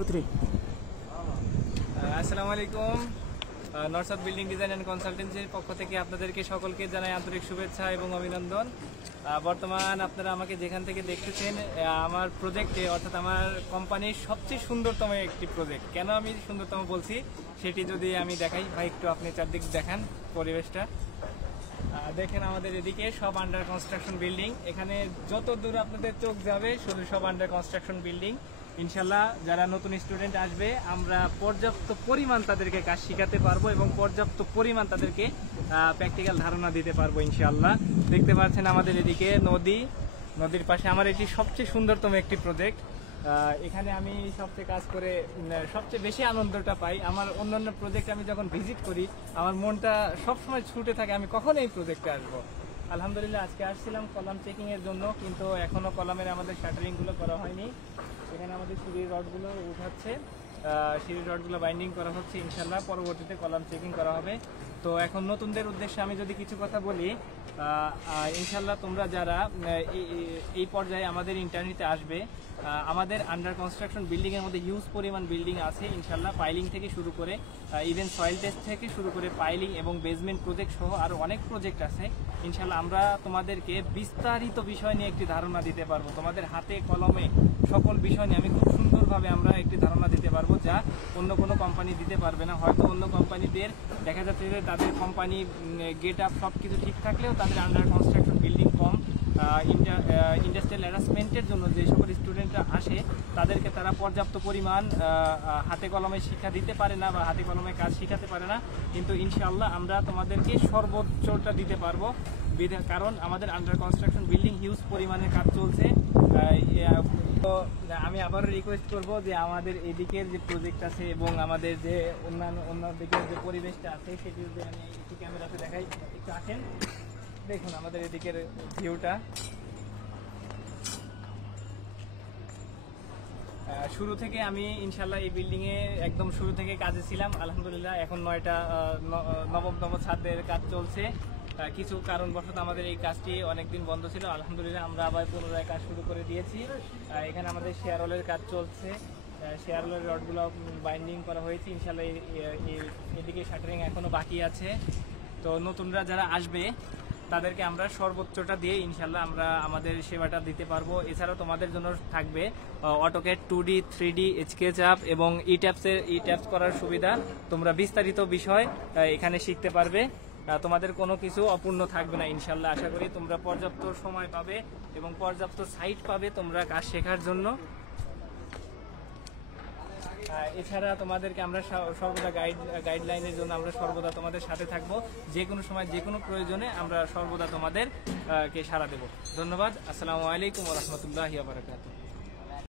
2 3 আসসালামু আলাইকুম। নর্সাদ building design and কনসালটেন্সির পক্ষ থেকে আপনাদেরকে সকলকে জানাই আন্তরিক শুভেচ্ছা এবং অভিনন্দন। বর্তমান আপনারা আমাকে যেখান থেকে দেখতেছেন, আমার প্রজেক্টে অর্থাৎ আমার কোম্পানির সবচেয়ে সুন্দরতম একটি প্রজেক্ট। কেন আমি সুন্দরতম বলছি সেটি যদি আমি দেখাই, ভাই একটু আপনি চারদিক দেখান পরিবেশটা। দেখেন আমাদের এদিকে সব আন্ডার কনস্ট্রাকশন বিল্ডিং, এখানে যত দূর আপনাদের চোখ যাবে শুধু সব আন্ডার কনস্ট্রাকশন বিল্ডিং। ইনশাল্লাহ যারা নতুন স্টুডেন্ট আসবে আমরা পর্যাপ্ত পরিমাণ তাদেরকে কাজ শেখাতে পারবো এবং পর্যাপ্ত পরিমাণ তাদেরকে প্র্যাকটিক্যাল ধারণা দিতে পারবো ইনশাল্লাহ। দেখতে পাচ্ছেন আমাদের এদিকে নদীর পাশে আমার এটি সবচেয়ে সুন্দরতম একটি প্রজেক্ট। এখানে আমি সবচেয়ে কাজ করে সবচেয়ে বেশি আনন্দটা পাই। আমার অন্যান্য প্রজেক্ট আমি যখন ভিজিট করি আমার মনটা সবসময় ছুটে থাকে আমি কখন এই প্রজেক্টে আসবো। আলহামদুলিল্লাহ আজকে আসছিলাম কলাম চেকিং এর জন্য, কিন্তু এখনো কলামের আমাদের শাটারিং গুলো করা হয়নি। এখানে আমাদের সিঁড়ির রডগুলো উঠাচ্ছে, সিঁড়ির রডগুলো বাইন্ডিং করা হচ্ছে। ইনশাল্লাহ পরবর্তীতে কলাম চেকিং করা হবে। তো এখন নতুনদের উদ্দেশ্যে আমি যদি কিছু কথা বলি, ইনশাল্লাহ তোমরা যারা এই পর্যায়ে আমাদের ইন্টারনেটে আসবে, আমাদের আন্ডার কনস্ট্রাকশন বিল্ডিং এর মধ্যে হিউজ পরিমাণ বিল্ডিং আছে ইনশাল্লাহ। পাইলিং থেকে শুরু করে ইভেন সয়েল টেস্ট থেকে শুরু করে পাইলিং এবং বেসমেন্ট প্রজেক্ট সহ আরও অনেক প্রজেক্ট আছে ইনশাল্লাহ। আমরা তোমাদেরকে বিস্তারিত বিষয় নিয়ে একটি ধারণা দিতে পারবো, তোমাদের হাতে কলমে সকল বিষয় নিয়ে আমি খুব সুন্দরভাবে আমরা একটি ধারণা দিতে পারবো, যা অন্য কোনো কোম্পানি দিতে পারবে না। হয়তো অন্য কোম্পানিদের দেখা যাচ্ছে যে তাদের কোম্পানি গেট আপ সব কিছু ঠিক থাকলেও তাদের আন্ডার কনস্ট্রাকশন বিল্ডিং কম। ইন্ডাস্ট্রিয়াল হ্যারাসমেন্টের জন্য যে সকল স্টুডেন্টরা আসে তাদেরকে তারা পর্যাপ্ত পরিমাণ হাতে কলমে শিক্ষা দিতে পারে না বা হাতে কলমে কাজ শেখাতে পারে না। কিন্তু ইনশাআল্লাহ আমরা তোমাদেরকে সর্বোচ্চটা দিতে পারবো, কারণ আমাদের আন্ডার কনস্ট্রাকশন বিল্ডিং হিউজ পরিমাণে কাজ চলছে। তো আমি আবারও রিকোয়েস্ট করব যে আমাদের এদিকের যে প্রজেক্ট আছে এবং আমাদের যে অন্য দিকের যে পরিবেশটা আছে সেটি যদি আমি একটু ক্যামেরাতে দেখাই, একটু আসেন দেখুন আমাদের এদিকের ভিউটা। শুরু থেকে আমি ইনশাল্লাহ এই বিল্ডিংয়ে একদম শুরু থেকে কাজে ছিলাম। আলহামদুলিল্লাহ এখন নবম ছাদের কাজ চলছে। কিছু কারণবশত আমাদের এই কাজটি অনেকদিন বন্ধ ছিল, আলহামদুলিল্লাহ আমরা আবার পুনরায় কাজ শুরু করে দিয়েছি। এখানে আমাদের শেয়ারওয়েলের কাজ চলছে, শেয়ারওয়েলের রডগুলো বাইন্ডিং করা হয়েছে ইনশাল্লাহ। এদিকে শাটারিং এখনো বাকি আছে। তো নতুনরা যারা আসবে তাদেরকে আমরা সর্বোচ্চটা দিয়ে ইনশাল্লাহ আমরা আমাদের সেবাটা দিতে পারবো। এছাড়াও তোমাদের জন্য থাকবে অটোক্যাড 2D 3D স্কেচআপ এবং ই-ট্যাপস করার সুবিধা। তোমরা বিস্তারিত বিষয় এখানে শিখতে পারবে, তোমাদের কোনো কিছু অপূর্ণ থাকবে না ইনশাল্লাহ। আশা করি তোমরা পর্যাপ্ত সময় পাবে এবং পর্যাপ্ত সাইট পাবে তোমরা কাজ শেখার জন্য। এছাড়া তোমাদেরকে আমরা সর্বদা গাইডলাইনের জন্য আমরা সর্বদা তোমাদের সাথে থাকবো। যে কোনো সময় যে কোনো প্রয়োজনে আমরা সর্বদা তোমাদেরকে সাড়া দেব। ধন্যবাদ। আসসালামু আলাইকুম ওয়া রাহমাতুল্লাহি ওয়া বারাকাতুহু।